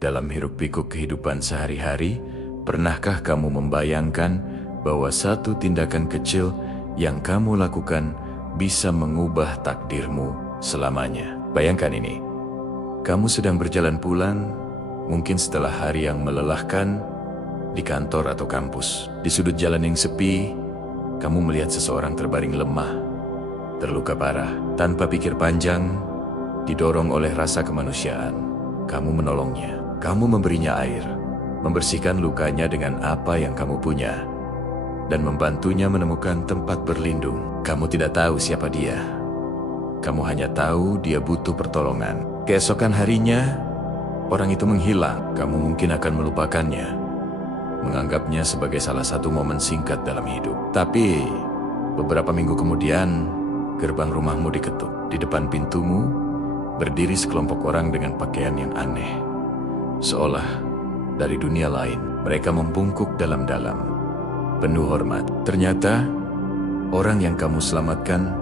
Dalam hiruk-pikuk kehidupan sehari-hari, pernahkah kamu membayangkan bahwa satu tindakan kecil yang kamu lakukan bisa mengubah takdirmu selamanya? Bayangkan ini, kamu sedang berjalan pulang, mungkin setelah hari yang melelahkan di kantor atau kampus. Di sudut jalan yang sepi, kamu melihat seseorang terbaring lemah, terluka parah. Tanpa pikir panjang, didorong oleh rasa kemanusiaan, kamu menolongnya. Kamu memberinya air, membersihkan lukanya dengan apa yang kamu punya, dan membantunya menemukan tempat berlindung. Kamu tidak tahu siapa dia. Kamu hanya tahu dia butuh pertolongan. Keesokan harinya, orang itu menghilang. Kamu mungkin akan melupakannya, menganggapnya sebagai salah satu momen singkat dalam hidup. Tapi, beberapa minggu kemudian, gerbang rumahmu diketuk. Di depan pintumu, berdiri sekelompok orang dengan pakaian yang aneh. Seolah dari dunia lain, mereka membungkuk dalam-dalam, penuh hormat. Ternyata, orang yang kamu selamatkan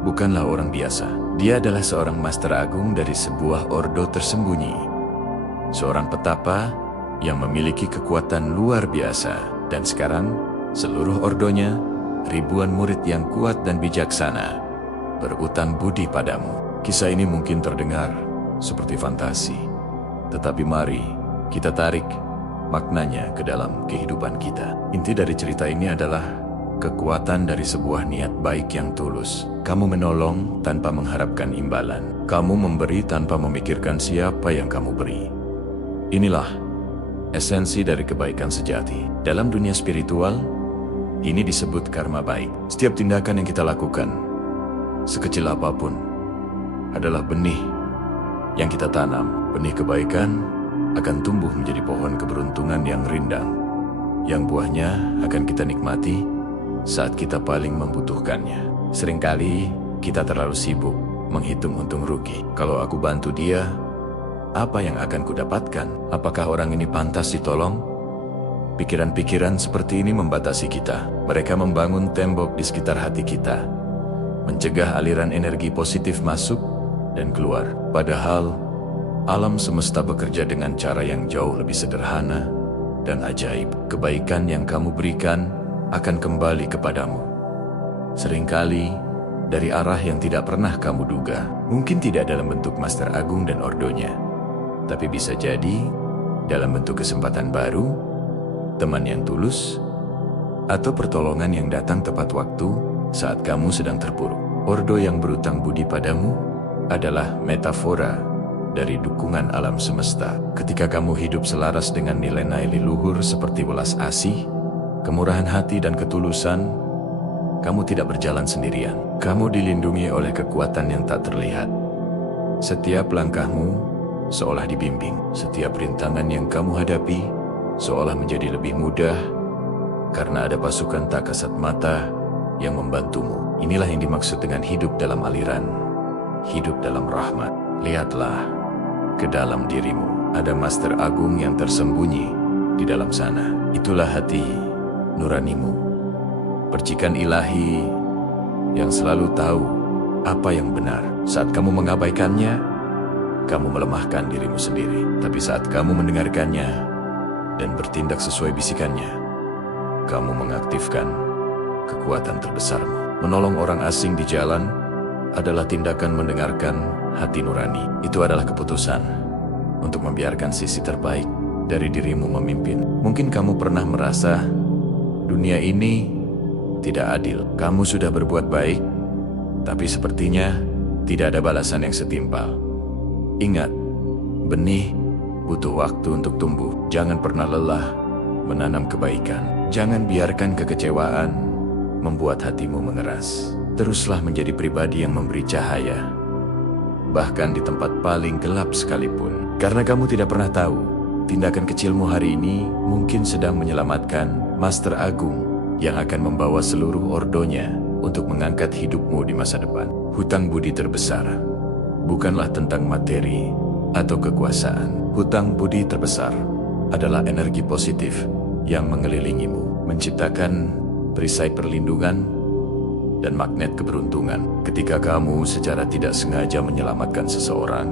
bukanlah orang biasa. Dia adalah seorang master agung dari sebuah ordo tersembunyi. Seorang petapa yang memiliki kekuatan luar biasa. Dan sekarang, seluruh ordonya, ribuan murid yang kuat dan bijaksana, berutang budi padamu. Kisah ini mungkin terdengar seperti fantasi. Tetapi mari kita tarik maknanya ke dalam kehidupan kita. Inti dari cerita ini adalah kekuatan dari sebuah niat baik yang tulus. Kamu menolong tanpa mengharapkan imbalan. Kamu memberi tanpa memikirkan siapa yang kamu beri. Inilah esensi dari kebaikan sejati. Dalam dunia spiritual, ini disebut karma baik. Setiap tindakan yang kita lakukan, sekecil apapun, adalah benih yang kita tanam. Benih kebaikan akan tumbuh menjadi pohon keberuntungan yang rindang, yang buahnya akan kita nikmati saat kita paling membutuhkannya. Seringkali kita terlalu sibuk menghitung untung rugi. Kalau aku bantu dia, apa yang akan kudapatkan? Apakah orang ini pantas ditolong? Pikiran-pikiran seperti ini membatasi kita. Mereka membangun tembok di sekitar hati kita, mencegah aliran energi positif masuk dan keluar. Padahal alam semesta bekerja dengan cara yang jauh lebih sederhana dan ajaib. Kebaikan yang kamu berikan akan kembali kepadamu. Seringkali dari arah yang tidak pernah kamu duga. Mungkin tidak dalam bentuk Master Agung dan ordonya, tapi bisa jadi dalam bentuk kesempatan baru, teman yang tulus, atau pertolongan yang datang tepat waktu saat kamu sedang terpuruk. Ordo yang berutang budi padamu adalah metafora dari dukungan alam semesta. Ketika kamu hidup selaras dengan nilai-nilai luhur seperti welas asih, kemurahan hati dan ketulusan, kamu tidak berjalan sendirian. Kamu dilindungi oleh kekuatan yang tak terlihat. Setiap langkahmu seolah dibimbing. Setiap rintangan yang kamu hadapi seolah menjadi lebih mudah karena ada pasukan tak kasat mata yang membantumu. Inilah yang dimaksud dengan hidup dalam aliran, hidup dalam rahmat. Lihatlah ke dalam dirimu. Ada Master Agung yang tersembunyi di dalam sana. Itulah hati nuranimu. Percikan ilahi yang selalu tahu apa yang benar. Saat kamu mengabaikannya, kamu melemahkan dirimu sendiri. Tapi saat kamu mendengarkannya dan bertindak sesuai bisikannya, kamu mengaktifkan kekuatan terbesarmu. Menolong orang asing di jalan adalah tindakan mendengarkan hati nurani. Itu adalah keputusan untuk membiarkan sisi terbaik dari dirimu memimpin. Mungkin kamu pernah merasa dunia ini tidak adil. Kamu sudah berbuat baik, tapi sepertinya tidak ada balasan yang setimpal. Ingat, benih butuh waktu untuk tumbuh. Jangan pernah lelah menanam kebaikan. Jangan biarkan kekecewaan membuat hatimu mengeras. Teruslah menjadi pribadi yang memberi cahaya, bahkan di tempat paling gelap sekalipun. Karena kamu tidak pernah tahu, tindakan kecilmu hari ini mungkin sedang menyelamatkan Master Agung yang akan membawa seluruh ordonya untuk mengangkat hidupmu di masa depan. Hutang budi terbesar bukanlah tentang materi atau kekuasaan. Hutang budi terbesar adalah energi positif yang mengelilingimu, menciptakan perisai perlindungan dan magnet keberuntungan. Ketika kamu secara tidak sengaja menyelamatkan seseorang,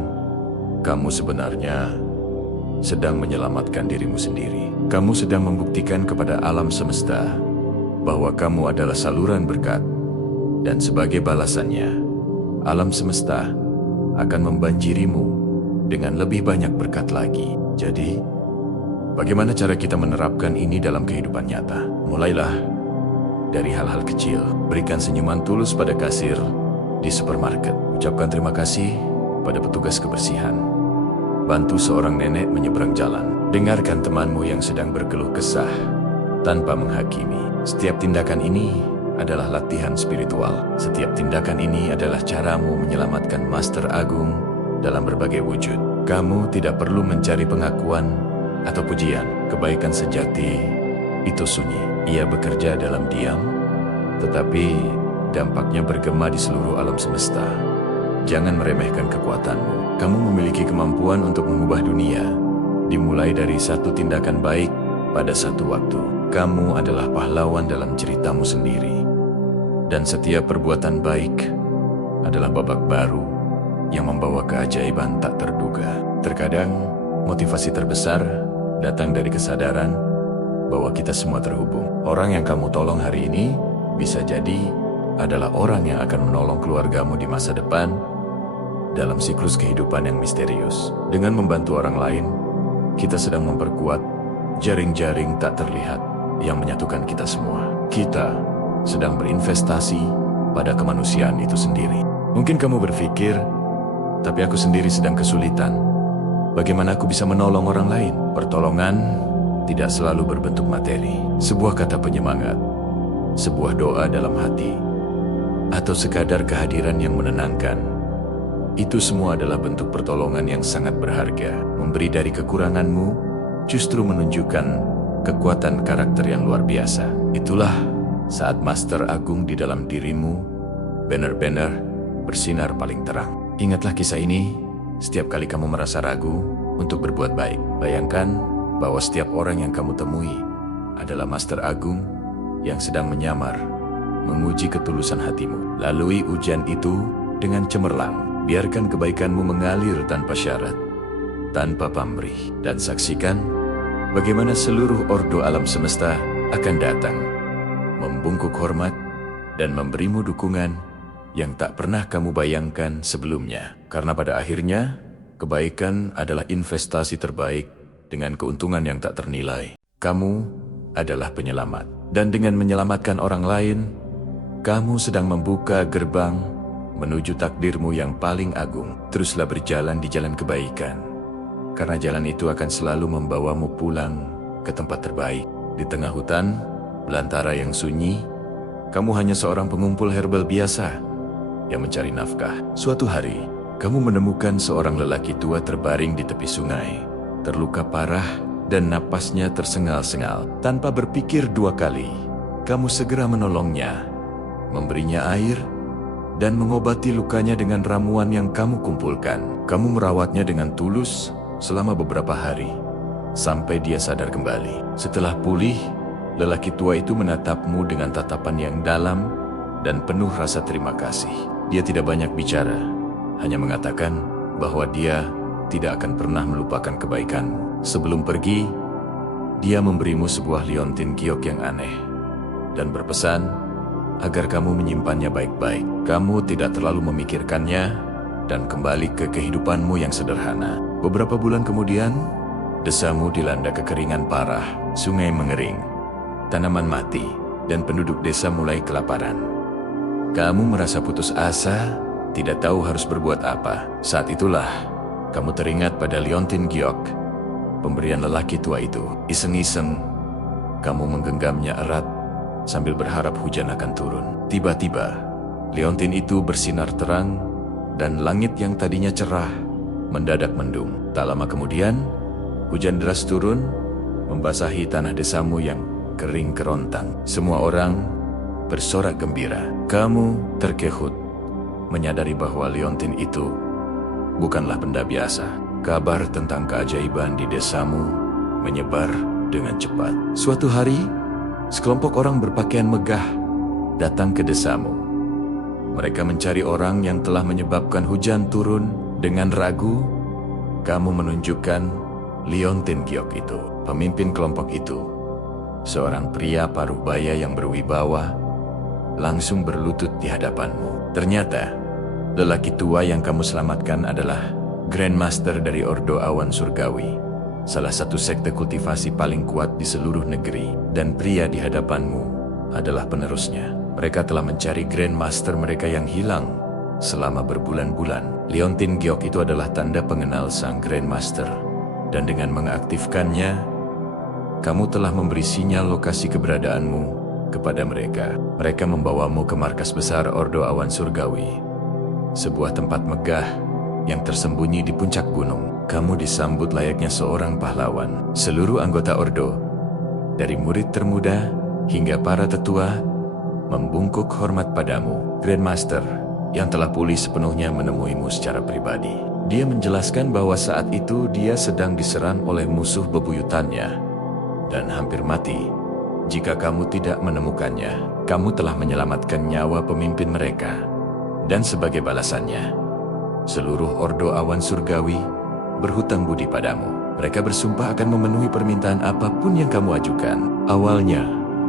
kamu sebenarnya sedang menyelamatkan dirimu sendiri. Kamu sedang membuktikan kepada alam semesta bahwa kamu adalah saluran berkat. Dan sebagai balasannya, alam semesta akan membanjirimu dengan lebih banyak berkat lagi. Jadi, bagaimana cara kita menerapkan ini dalam kehidupan nyata? Mulailah dari hal-hal kecil. Berikan senyuman tulus pada kasir di supermarket. Ucapkan terima kasih pada petugas kebersihan. Bantu seorang nenek menyeberang jalan. Dengarkan temanmu yang sedang berkeluh kesah tanpa menghakimi. Setiap tindakan ini adalah latihan spiritual. Setiap tindakan ini adalah caramu menyelamatkan Master Agung dalam berbagai wujud. Kamu tidak perlu mencari pengakuan atau pujian. Kebaikan sejati itu sunyi. Ia bekerja dalam diam, tetapi dampaknya bergema di seluruh alam semesta. Jangan meremehkan kekuatanmu. Kamu memiliki kemampuan untuk mengubah dunia, dimulai dari satu tindakan baik pada satu waktu. Kamu adalah pahlawan dalam ceritamu sendiri. Dan setiap perbuatan baik adalah babak baru yang membawa keajaiban tak terduga. Terkadang, motivasi terbesar datang dari kesadaran bahwa kita semua terhubung. Orang yang kamu tolong hari ini bisa jadi adalah orang yang akan menolong keluargamu di masa depan dalam siklus kehidupan yang misterius. Dengan membantu orang lain, kita sedang memperkuat jaring-jaring tak terlihat yang menyatukan kita semua. Kita sedang berinvestasi pada kemanusiaan itu sendiri. Mungkin kamu berpikir, tapi aku sendiri sedang kesulitan. Bagaimana aku bisa menolong orang lain? Pertolongan tidak selalu berbentuk materi. Sebuah kata penyemangat, sebuah doa dalam hati, atau sekadar kehadiran yang menenangkan. Itu semua adalah bentuk pertolongan yang sangat berharga. Memberi dari kekuranganmu justru menunjukkan kekuatan karakter yang luar biasa. Itulah saat Master Agung di dalam dirimu benar-benar bersinar paling terang. Ingatlah kisah ini setiap kali kamu merasa ragu untuk berbuat baik. Bayangkan bahwa setiap orang yang kamu temui adalah Master Agung yang sedang menyamar, menguji ketulusan hatimu. Lalui ujian itu dengan cemerlang. Biarkan kebaikanmu mengalir tanpa syarat, tanpa pamrih. Dan saksikan bagaimana seluruh ordo alam semesta akan datang, membungkuk hormat, dan memberimu dukungan yang tak pernah kamu bayangkan sebelumnya. Karena pada akhirnya, kebaikan adalah investasi terbaik dengan keuntungan yang tak ternilai. Kamu adalah penyelamat. Dan dengan menyelamatkan orang lain, kamu sedang membuka gerbang menuju takdirmu yang paling agung. Teruslah berjalan di jalan kebaikan, karena jalan itu akan selalu membawamu pulang ke tempat terbaik. Di tengah hutan belantara yang sunyi, kamu hanya seorang pengumpul herbal biasa yang mencari nafkah. Suatu hari, kamu menemukan seorang lelaki tua terbaring di tepi sungai, terluka parah dan napasnya tersengal-sengal. Tanpa berpikir dua kali, kamu segera menolongnya, memberinya air, dan mengobati lukanya dengan ramuan yang kamu kumpulkan. Kamu merawatnya dengan tulus selama beberapa hari, sampai dia sadar kembali. Setelah pulih, lelaki tua itu menatapmu dengan tatapan yang dalam dan penuh rasa terima kasih. Dia tidak banyak bicara, hanya mengatakan bahwa dia tidak akan pernah melupakan kebaikanmu. Sebelum pergi, dia memberimu sebuah liontin giok yang aneh, dan berpesan agar kamu menyimpannya baik-baik. Kamu tidak terlalu memikirkannya dan kembali ke kehidupanmu yang sederhana. Beberapa bulan kemudian, desamu dilanda kekeringan parah. Sungai mengering, tanaman mati, dan penduduk desa mulai kelaparan. Kamu merasa putus asa, tidak tahu harus berbuat apa. Saat itulah, kamu teringat pada liontin giok, pemberian lelaki tua itu. Iseng-iseng, kamu menggenggamnya erat, sambil berharap hujan akan turun. Tiba-tiba, liontin itu bersinar terang, dan langit yang tadinya cerah mendadak mendung. Tak lama kemudian, hujan deras turun, membasahi tanah desamu yang kering kerontang. Semua orang bersorak gembira. Kamu terkehut, menyadari bahwa liontin itu bukanlah benda biasa. Kabar tentang keajaiban di desamu menyebar dengan cepat. Suatu hari, sekelompok orang berpakaian megah datang ke desamu. Mereka mencari orang yang telah menyebabkan hujan turun. Dengan ragu, kamu menunjukkan Leontin Giok itu, pemimpin kelompok itu, seorang pria paruh baya yang berwibawa, langsung berlutut di hadapanmu. Ternyata, lelaki tua yang kamu selamatkan adalah Grandmaster dari Ordo Awan Surgawi, salah satu sekte kultivasi paling kuat di seluruh negeri, dan pria di hadapanmu adalah penerusnya. Mereka telah mencari Grandmaster mereka yang hilang selama berbulan-bulan. Leontin Giok itu adalah tanda pengenal sang Grandmaster, dan dengan mengaktifkannya, kamu telah memberi sinyal lokasi keberadaanmu kepada mereka. Mereka membawamu ke markas besar Ordo Awan Surgawi, sebuah tempat megah yang tersembunyi di puncak gunung. Kamu disambut layaknya seorang pahlawan. Seluruh anggota Ordo, dari murid termuda hingga para tetua, membungkuk hormat padamu. Grandmaster yang telah pulih sepenuhnya menemuimu secara pribadi. Dia menjelaskan bahwa saat itu dia sedang diserang oleh musuh bebuyutannya dan hampir mati. Jika kamu tidak menemukannya, kamu telah menyelamatkan nyawa pemimpin mereka. Dan sebagai balasannya, seluruh Ordo Awan Surgawi berhutang budi padamu. Mereka bersumpah akan memenuhi permintaan apapun yang kamu ajukan. Awalnya,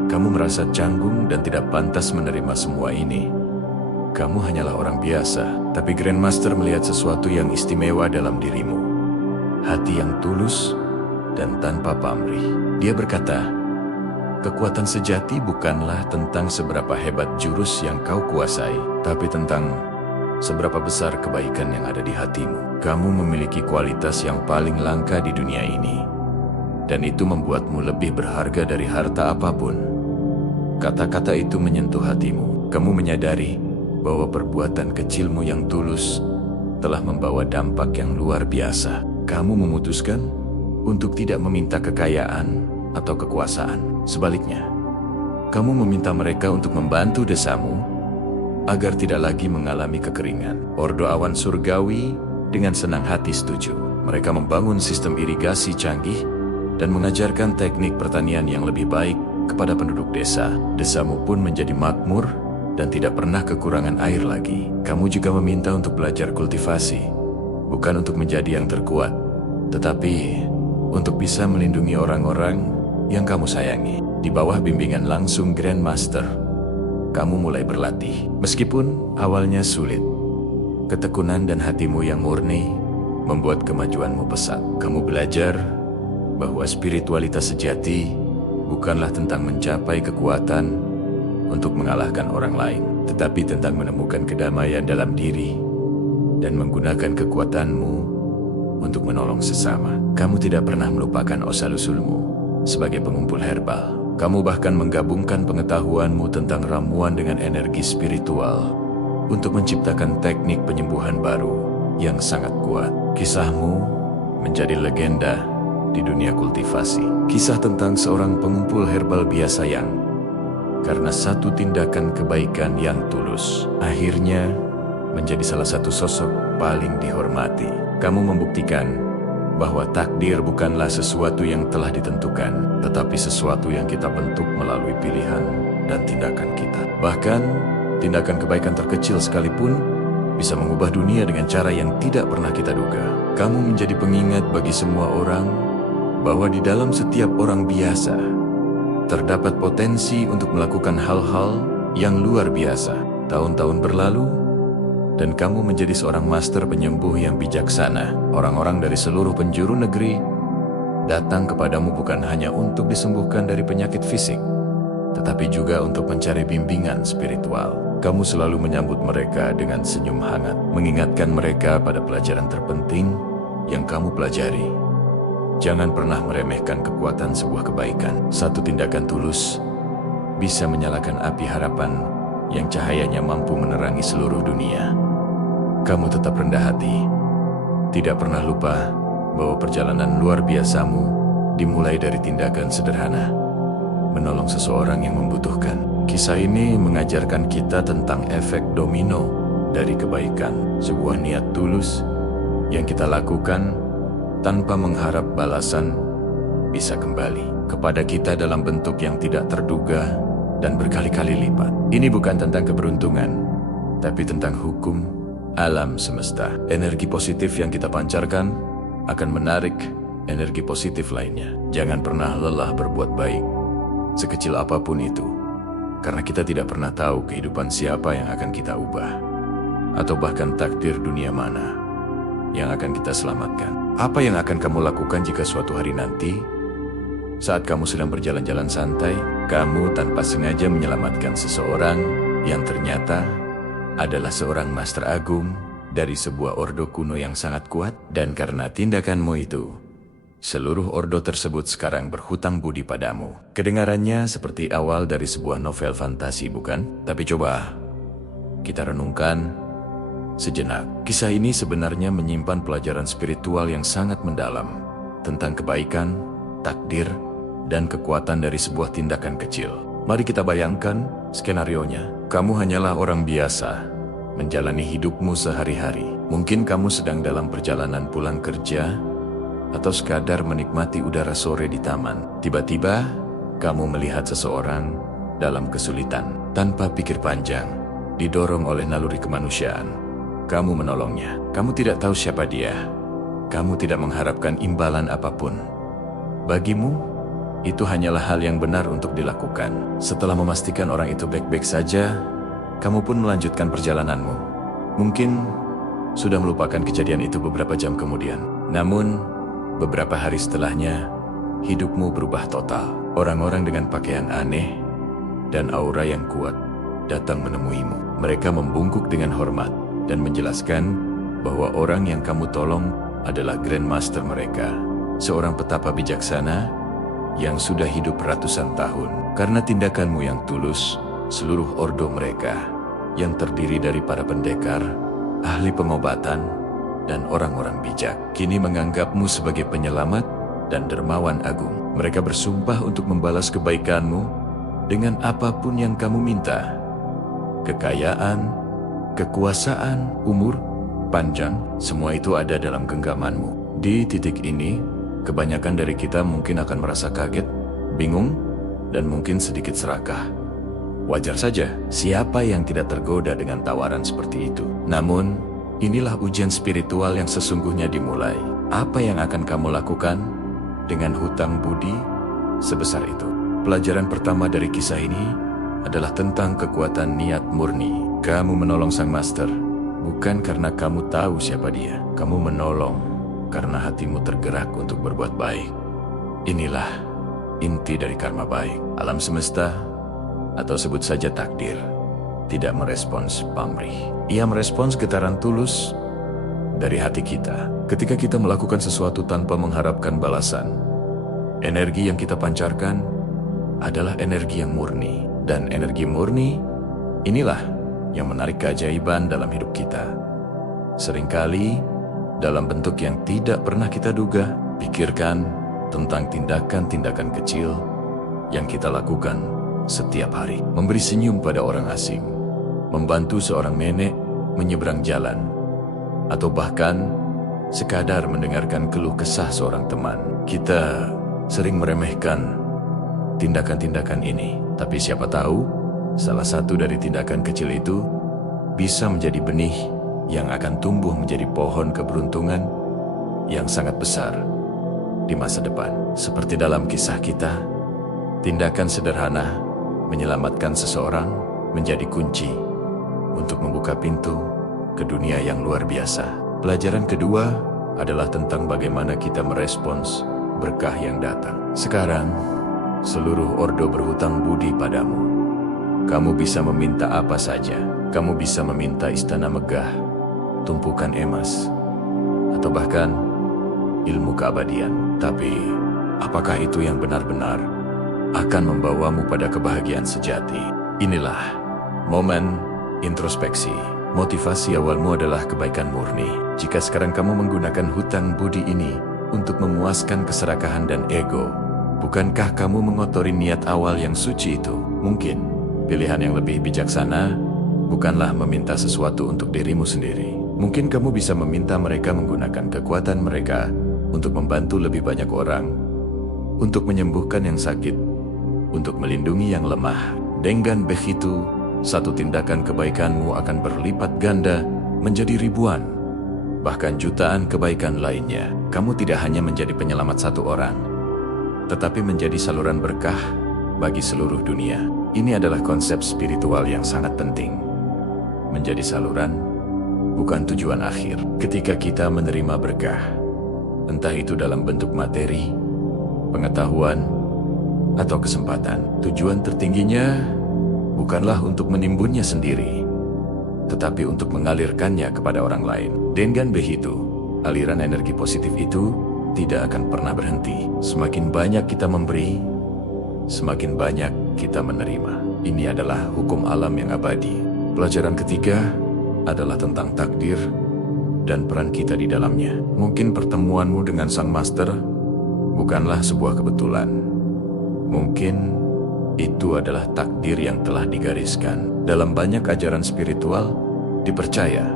kamu merasa canggung dan tidak pantas menerima semua ini. Kamu hanyalah orang biasa, tapi Grandmaster melihat sesuatu yang istimewa dalam dirimu. Hati yang tulus dan tanpa pamrih. Dia berkata, kekuatan sejati bukanlah tentang seberapa hebat jurus yang kau kuasai, tapi tentang seberapa besar kebaikan yang ada di hatimu. Kamu memiliki kualitas yang paling langka di dunia ini, dan itu membuatmu lebih berharga dari harta apapun. Kata-kata itu menyentuh hatimu. Kamu menyadari bahwa perbuatan kecilmu yang tulus telah membawa dampak yang luar biasa. Kamu memutuskan untuk tidak meminta kekayaan atau kekuasaan. Sebaliknya, kamu meminta mereka untuk membantu desamu agar tidak lagi mengalami kekeringan. Ordo Awan Surgawi dengan senang hati setuju. Mereka membangun sistem irigasi canggih dan mengajarkan teknik pertanian yang lebih baik kepada penduduk desa. Desamu pun menjadi makmur dan tidak pernah kekurangan air lagi. Kamu juga meminta untuk belajar kultivasi, bukan untuk menjadi yang terkuat, tetapi untuk bisa melindungi orang-orang yang kamu sayangi. Di bawah bimbingan langsung Grandmaster, kamu mulai berlatih. Meskipun awalnya sulit, ketekunan dan hatimu yang murni membuat kemajuanmu pesat. Kamu belajar bahwa spiritualitas sejati bukanlah tentang mencapai kekuatan untuk mengalahkan orang lain, tetapi tentang menemukan kedamaian dalam diri dan menggunakan kekuatanmu untuk menolong sesama. Kamu tidak pernah melupakan asal-usulmu sebagai pengumpul herbal. Kamu bahkan menggabungkan pengetahuanmu tentang ramuan dengan energi spiritual untuk menciptakan teknik penyembuhan baru yang sangat kuat. Kisahmu menjadi legenda di dunia kultivasi. Kisah tentang seorang pengumpul herbal biasa yang karena satu tindakan kebaikan yang tulus, akhirnya menjadi salah satu sosok paling dihormati. Kamu membuktikan bahwa takdir bukanlah sesuatu yang telah ditentukan, tetapi sesuatu yang kita bentuk melalui pilihan dan tindakan kita. Bahkan, tindakan kebaikan terkecil sekalipun bisa mengubah dunia dengan cara yang tidak pernah kita duga. Kamu menjadi pengingat bagi semua orang bahwa di dalam setiap orang biasa terdapat potensi untuk melakukan hal-hal yang luar biasa. Tahun-tahun berlalu, dan kamu menjadi seorang master penyembuh yang bijaksana. Orang-orang dari seluruh penjuru negeri datang kepadamu bukan hanya untuk disembuhkan dari penyakit fisik, tetapi juga untuk mencari bimbingan spiritual. Kamu selalu menyambut mereka dengan senyum hangat, mengingatkan mereka pada pelajaran terpenting yang kamu pelajari. Jangan pernah meremehkan kekuatan sebuah kebaikan. Satu tindakan tulus bisa menyalakan api harapan yang cahayanya mampu menerangi seluruh dunia. Kamu tetap rendah hati, tidak pernah lupa bahwa perjalanan luar biasamu dimulai dari tindakan sederhana, menolong seseorang yang membutuhkan. Kisah ini mengajarkan kita tentang efek domino dari kebaikan. Sebuah niat tulus yang kita lakukan tanpa mengharap balasan bisa kembali kepada kita dalam bentuk yang tidak terduga dan berkali-kali lipat. Ini bukan tentang keberuntungan, tapi tentang hukum alam semesta. Energi positif yang kita pancarkan akan menarik energi positif lainnya. Jangan pernah lelah berbuat baik, sekecil apapun itu, karena kita tidak pernah tahu kehidupan siapa yang akan kita ubah, atau bahkan takdir dunia mana yang akan kita selamatkan. Apa yang akan kamu lakukan jika suatu hari nanti, saat kamu sedang berjalan-jalan santai, kamu tanpa sengaja menyelamatkan seseorang yang ternyata adalah seorang Master Agung dari sebuah ordo kuno yang sangat kuat, dan karena tindakanmu itu, seluruh ordo tersebut sekarang berhutang budi padamu. Kedengarannya seperti awal dari sebuah novel fantasi, bukan? Tapi coba kita renungkan sejenak. Kisah ini sebenarnya menyimpan pelajaran spiritual yang sangat mendalam tentang kebaikan, takdir, dan kekuatan dari sebuah tindakan kecil. Mari kita bayangkan skenarionya. Kamu hanyalah orang biasa, menjalani hidupmu sehari-hari. Mungkin kamu sedang dalam perjalanan pulang kerja, atau sekadar menikmati udara sore di taman. Tiba-tiba, kamu melihat seseorang dalam kesulitan. Tanpa pikir panjang, didorong oleh naluri kemanusiaan, kamu menolongnya. Kamu tidak tahu siapa dia. Kamu tidak mengharapkan imbalan apapun. Bagimu, itu hanyalah hal yang benar untuk dilakukan. Setelah memastikan orang itu baik-baik saja, kamu pun melanjutkan perjalananmu. Mungkin sudah melupakan kejadian itu beberapa jam kemudian. Namun, beberapa hari setelahnya, hidupmu berubah total. Orang-orang dengan pakaian aneh dan aura yang kuat datang menemuimu. Mereka membungkuk dengan hormat dan menjelaskan bahwa orang yang kamu tolong adalah Grandmaster mereka, seorang petapa bijaksana yang sudah hidup ratusan tahun. Karena tindakanmu yang tulus, seluruh ordo mereka yang terdiri dari para pendekar, ahli pengobatan, dan orang-orang bijak kini menganggapmu sebagai penyelamat dan dermawan agung. Mereka bersumpah untuk membalas kebaikanmu dengan apapun yang kamu minta. Kekayaan, kekuasaan, umur panjang, semua itu ada dalam genggamanmu. Di titik ini, kebanyakan dari kita mungkin akan merasa kaget, bingung, dan mungkin sedikit serakah. Wajar saja, siapa yang tidak tergoda dengan tawaran seperti itu? Namun, inilah ujian spiritual yang sesungguhnya dimulai. Apa yang akan kamu lakukan dengan hutang budi sebesar itu? Pelajaran pertama dari kisah ini adalah tentang kekuatan niat murni. Kamu menolong sang master, bukan karena kamu tahu siapa dia. Kamu menolong karena hatimu tergerak untuk berbuat baik. Inilah inti dari karma baik. Alam semesta, atau sebut saja takdir, tidak merespons pamrih. Ia merespons getaran tulus dari hati kita. Ketika kita melakukan sesuatu tanpa mengharapkan balasan, energi yang kita pancarkan adalah energi yang murni. Dan energi murni, inilah yang menarik keajaiban dalam hidup kita. Seringkali, dalam bentuk yang tidak pernah kita duga. Pikirkan tentang tindakan-tindakan kecil yang kita lakukan setiap hari. Memberi senyum pada orang asing, membantu seorang nenek menyeberang jalan, atau bahkan sekadar mendengarkan keluh kesah seorang teman. Kita sering meremehkan tindakan-tindakan ini, tapi siapa tahu salah satu dari tindakan kecil itu bisa menjadi benih yang akan tumbuh menjadi pohon keberuntungan yang sangat besar di masa depan. Seperti dalam kisah kita, tindakan sederhana menyelamatkan seseorang menjadi kunci untuk membuka pintu ke dunia yang luar biasa. Pelajaran kedua adalah tentang bagaimana kita merespons berkah yang datang. Sekarang, seluruh ordo berhutang budi padamu. Kamu bisa meminta apa saja. Kamu bisa meminta istana megah, tumpukan emas, atau bahkan ilmu keabadian. Tapi, apakah itu yang benar-benar akan membawamu pada kebahagiaan sejati? Inilah momen introspeksi. Motivasi awalmu adalah kebaikan murni. Jika sekarang kamu menggunakan hutang budi ini untuk memuaskan keserakahan dan ego, bukankah kamu mengotori niat awal yang suci itu? Mungkin pilihan yang lebih bijaksana bukanlah meminta sesuatu untuk dirimu sendiri. Mungkin kamu bisa meminta mereka menggunakan kekuatan mereka untuk membantu lebih banyak orang, untuk menyembuhkan yang sakit, untuk melindungi yang lemah. Dengan begitu, satu tindakan kebaikanmu akan berlipat ganda menjadi ribuan, bahkan jutaan kebaikan lainnya. Kamu tidak hanya menjadi penyelamat satu orang, tetapi menjadi saluran berkah bagi seluruh dunia. Ini adalah konsep spiritual yang sangat penting. Menjadi saluran bukan tujuan akhir. Ketika kita menerima berkah, entah itu dalam bentuk materi, pengetahuan, atau kesempatan, tujuan tertingginya bukanlah untuk menimbunnya sendiri, tetapi untuk mengalirkannya kepada orang lain. Dengan begitu, aliran energi positif itu tidak akan pernah berhenti. Semakin banyak kita memberi, semakin banyak kita menerima. Ini adalah hukum alam yang abadi. Pelajaran ketiga adalah tentang takdir dan peran kita di dalamnya. Mungkin pertemuanmu dengan Sang Master bukanlah sebuah kebetulan. Mungkin itu adalah takdir yang telah digariskan. Dalam banyak ajaran spiritual, dipercaya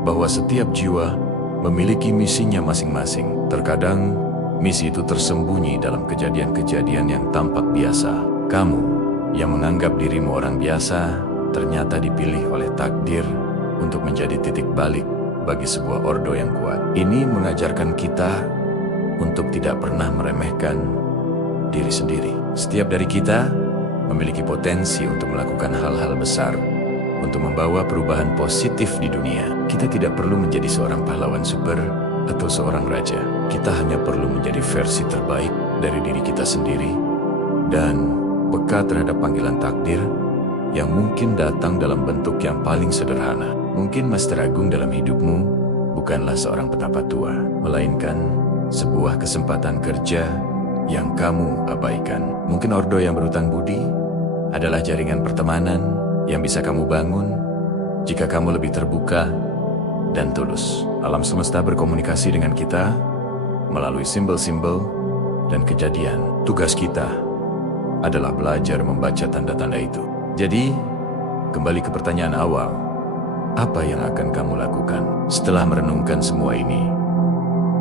bahwa setiap jiwa memiliki misinya masing-masing. Terkadang, misi itu tersembunyi dalam kejadian-kejadian yang tampak biasa. Kamu yang menganggap dirimu orang biasa, ternyata dipilih oleh takdir untuk menjadi titik balik bagi sebuah ordo yang kuat. Ini mengajarkan kita untuk tidak pernah meremehkan diri sendiri. Setiap dari kita memiliki potensi untuk melakukan hal-hal besar, untuk membawa perubahan positif di dunia. Kita tidak perlu menjadi seorang pahlawan super atau seorang raja. Kita hanya perlu menjadi versi terbaik dari diri kita sendiri dan peka terhadap panggilan takdir yang mungkin datang dalam bentuk yang paling sederhana. Mungkin Master Agung dalam hidupmu bukanlah seorang petapa tua, melainkan sebuah kesempatan kerja yang kamu abaikan. Mungkin ordo yang berhutang budi adalah jaringan pertemanan yang bisa kamu bangun jika kamu lebih terbuka dan tulus. Alam semesta berkomunikasi dengan kita melalui simbol-simbol dan kejadian. Tugas kita adalah belajar membaca tanda-tanda itu. Jadi, kembali ke pertanyaan awal, apa yang akan kamu lakukan setelah merenungkan semua ini?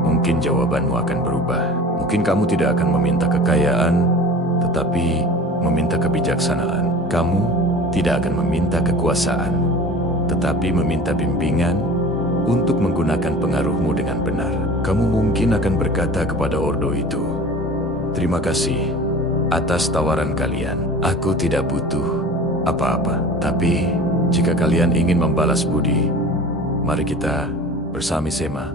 Mungkin jawabanmu akan berubah. Mungkin kamu tidak akan meminta kekayaan, tetapi meminta kebijaksanaan. Kamu tidak akan meminta kekuasaan, tetapi meminta bimbingan untuk menggunakan pengaruhmu dengan benar. Kamu mungkin akan berkata kepada ordo itu, "Terima kasih atas tawaran kalian. Aku tidak butuh apa-apa. Tapi jika kalian ingin membalas budi, mari kita bersama-sama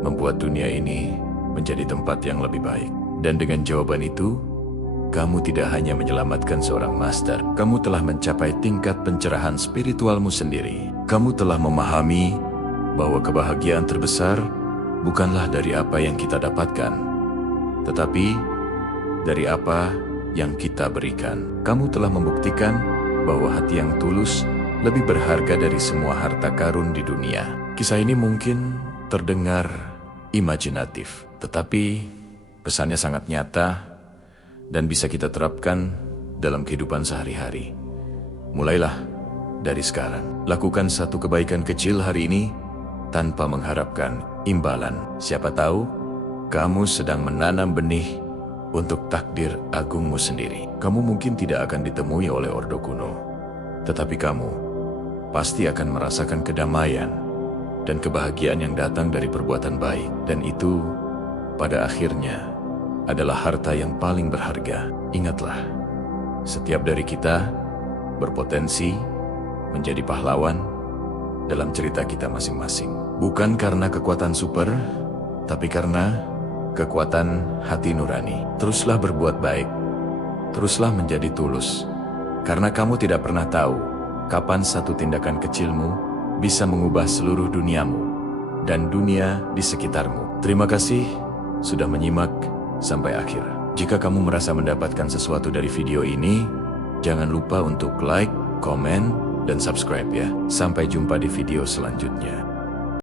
membuat dunia ini menjadi tempat yang lebih baik." Dan dengan jawaban itu, kamu tidak hanya menyelamatkan seorang master, kamu telah mencapai tingkat pencerahan spiritualmu sendiri. Kamu telah memahami bahwa kebahagiaan terbesar bukanlah dari apa yang kita dapatkan, tetapi dari apa yang kita berikan. Kamu telah membuktikan bahwa hati yang tulus lebih berharga dari semua harta karun di dunia. Kisah ini mungkin terdengar imajinatif, tetapi pesannya sangat nyata dan bisa kita terapkan dalam kehidupan sehari-hari. Mulailah dari sekarang. Lakukan satu kebaikan kecil hari ini tanpa mengharapkan imbalan. Siapa tahu kamu sedang menanam benih untuk takdir agungmu sendiri. Kamu mungkin tidak akan ditemui oleh ordo kuno, tetapi kamu pasti akan merasakan kedamaian dan kebahagiaan yang datang dari perbuatan baik. Dan itu pada akhirnya adalah harta yang paling berharga. Ingatlah, setiap dari kita berpotensi menjadi pahlawan dalam cerita kita masing-masing. Bukan karena kekuatan super, tapi karena kekuatan hati nurani. Teruslah berbuat baik, teruslah menjadi tulus, karena kamu tidak pernah tahu kapan satu tindakan kecilmu bisa mengubah seluruh duniamu dan dunia di sekitarmu. Terima kasih sudah menyimak sampai akhir. Jika kamu merasa mendapatkan sesuatu dari video ini, jangan lupa untuk like, komen, dan subscribe ya. Sampai jumpa di video selanjutnya.